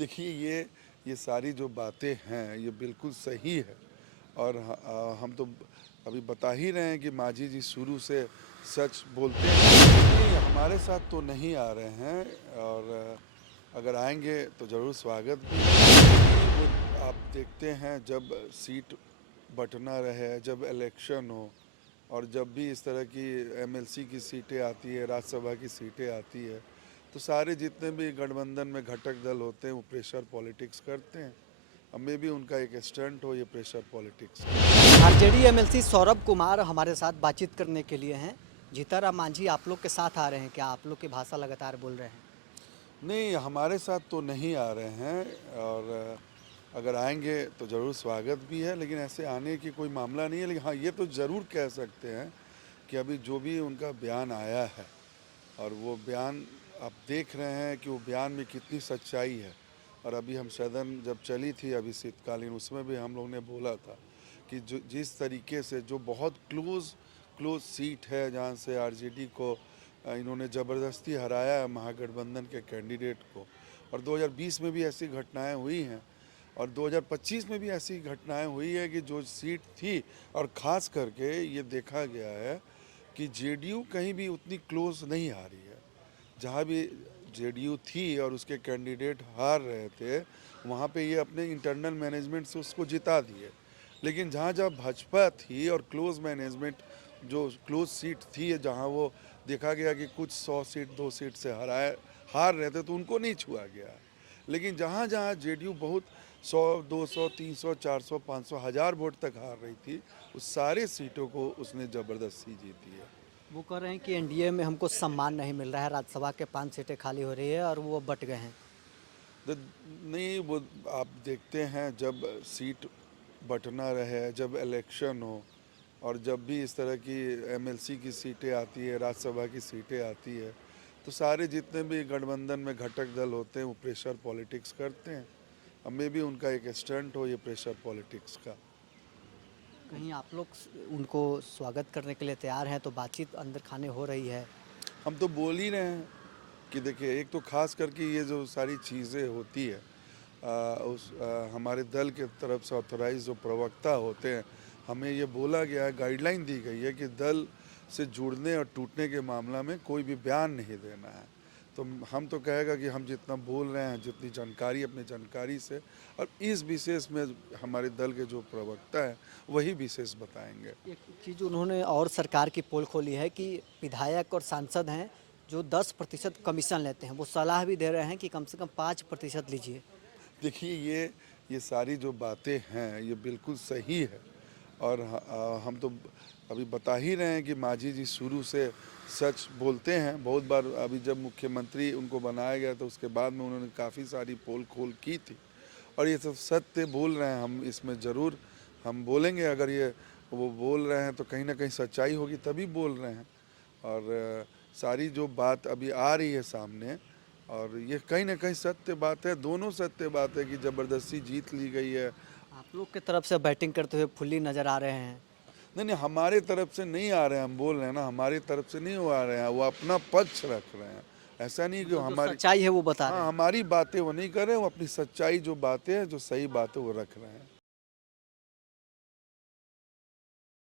देखिए ये सारी जो बातें हैं ये बिल्कुल सही है और हम तो अभी बता ही रहे हैं कि मांझी जी शुरू से सच बोलते हैं। नहीं, हमारे साथ तो नहीं आ रहे हैं और अगर आएंगे तो ज़रूर स्वागत भी है। वो आप देखते हैं जब सीट बंटना रहे, जब इलेक्शन हो और जब भी इस तरह की एमएलसी की सीटें आती है, राज्यसभा की सीटें आती है, तो सारे जितने भी गठबंधन में घटक दल होते हैं वो प्रेशर पॉलिटिक्स करते हैं। अब मे भी उनका एक स्टंट हो ये pressure politics. RJD MLC Saurabh Kumar हमारे साथ बातचीत करने के लिए हैं। जीतनराम मांझी आप लोग के साथ आ रहे हैं क्या? आप लोग की भाषा लगातार बोल रहे हैं। नहीं, हमारे साथ तो नहीं आ रहे हैं और अगर आएंगे तो ज़रूर स्वागत भी है, लेकिन ऐसे आने की कोई मामला नहीं है। लेकिन हाँ, ये तो ज़रूर कह सकते हैं कि अभी जो भी उनका बयान आया है और वो बयान आप देख रहे हैं कि वो बयान में कितनी सच्चाई है। और अभी हम सदन जब चली थी अभी शीतकालीन, उसमें भी हम लोग ने बोला था कि जो जिस तरीके से जो बहुत क्लोज सीट है जहाँ से आरजेडी को इन्होंने ज़बरदस्ती हराया है महागठबंधन के कैंडिडेट को, और 2020 में भी ऐसी घटनाएं हुई हैं और 2025 में भी ऐसी घटनाएं हुई है कि जो सीट थी, और ख़ास करके ये देखा गया है कि जेडीयू कहीं भी उतनी क्लोज नहीं आ रही है। जहाँ भी जेडीयू थी और उसके कैंडिडेट हार रहे थे, वहाँ पे ये अपने इंटरनल मैनेजमेंट से उसको जिता दिए। लेकिन जहाँ जहाँ भाजपा थी और क्लोज मैनेजमेंट जो क्लोज सीट थी, जहाँ वो देखा गया कि कुछ 100 सीट 2 सीट से हार रहे थे, तो उनको नहीं छुआ गया। लेकिन जहाँ जहाँ जेडीयू बहुत 100 200 300 400 500 1000 वोट तक हार रही थी, उस सारे सीटों को उसने ज़बरदस्ती जीती है। वो कह रहे हैं कि एनडीए में हमको सम्मान नहीं मिल रहा है, राज्यसभा के 5 सीटें खाली हो रही है और वो बट गए हैं। द- नहीं, वो आप देखते हैं जब सीट बंटना रहे, जब इलेक्शन हो और जब भी इस तरह की एमएलसी की सीटें आती है, राज्यसभा की सीटें आती है, तो सारे जितने भी गठबंधन में घटक दल होते हैं वो प्रेशर पॉलिटिक्स करते हैं। अब मे भी उनका एक स्टंट हो ये प्रेशर पॉलिटिक्स का। कहीं आप लोग उनको स्वागत करने के लिए तैयार हैं तो बातचीत अंदर खाने हो रही है। हम तो बोल ही रहे हैं कि देखिए, एक तो खास करके ये जो सारी चीज़ें होती है हमारे दल के तरफ से ऑथराइज जो प्रवक्ता होते हैं, हमें ये बोला गया है, गाइडलाइन दी गई है कि दल से जुड़ने और टूटने के मामला में कोई भी बयान नहीं देना है। तो हम तो कहेगा कि हम जितना बोल रहे हैं, जितनी जानकारी अपनी जानकारी से, और इस विशेष में हमारे दल के जो प्रवक्ता हैं वही विशेष बताएंगे। एक चीज़ उन्होंने और सरकार की पोल खोली है कि विधायक और सांसद हैं जो 10% कमीशन लेते हैं, वो सलाह भी दे रहे हैं कि कम से कम 5% लीजिए। देखिए ये सारी जो बातें हैं ये बिल्कुल सही है और हम तो अभी बता ही रहे हैं कि मांझी जी शुरू से सच बोलते हैं। बहुत बार अभी जब मुख्यमंत्री उनको बनाया गया तो उसके बाद में उन्होंने काफ़ी सारी पोल खोल की थी और ये सब सत्य बोल रहे हैं। हम इसमें ज़रूर हम बोलेंगे, अगर ये वो बोल रहे हैं तो कहीं ना कहीं सच्चाई होगी तभी बोल रहे हैं। और सारी जो बात अभी आ रही है सामने, और ये कहीं ना कहीं सत्य बात है, दोनों सत्य बात है कि ज़बरदस्ती जीत ली गई है। आप लोग की तरफ से बैटिंग करते हुए फुल्ली नज़र आ रहे हैं। नहीं नहीं, हमारे तरफ से नहीं आ रहे हैं, हम बोल रहे हैं ना, हमारी तरफ से नहीं वो आ रहे हैं, वो अपना पक्ष रख रहे हैं। ऐसा नहीं कि मतलब जो हमारी, सच्चाई है वो बता रहे हाँ, हैं। हमारी बातें वो नहीं कर रहे हैं, वो अपनी सच्चाई जो बातें हैं, जो सही बातें वो रख रहे हैं।